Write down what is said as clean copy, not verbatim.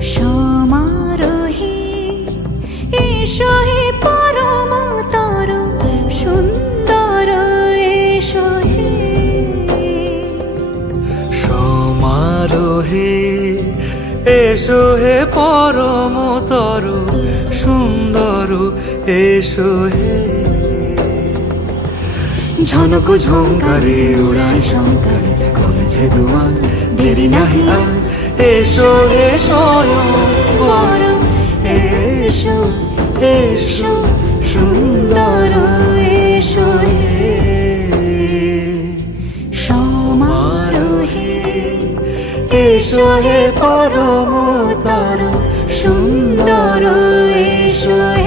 সমারোহে এসো হে পরমতর সুন্দর এসো হে। সমারোহে এসো হে পরমতর সুন্দর এসো হে। ঝনক ঝঙ্কারে উড়ায় শঙ্কারে কমেছে দুয়ার, দেরি নাহি আর এসো হে স্বয়ং বর। এসো এসো সুন্দর এসো হে। সমারোহে এসো হে পরমতর সুন্দর এসো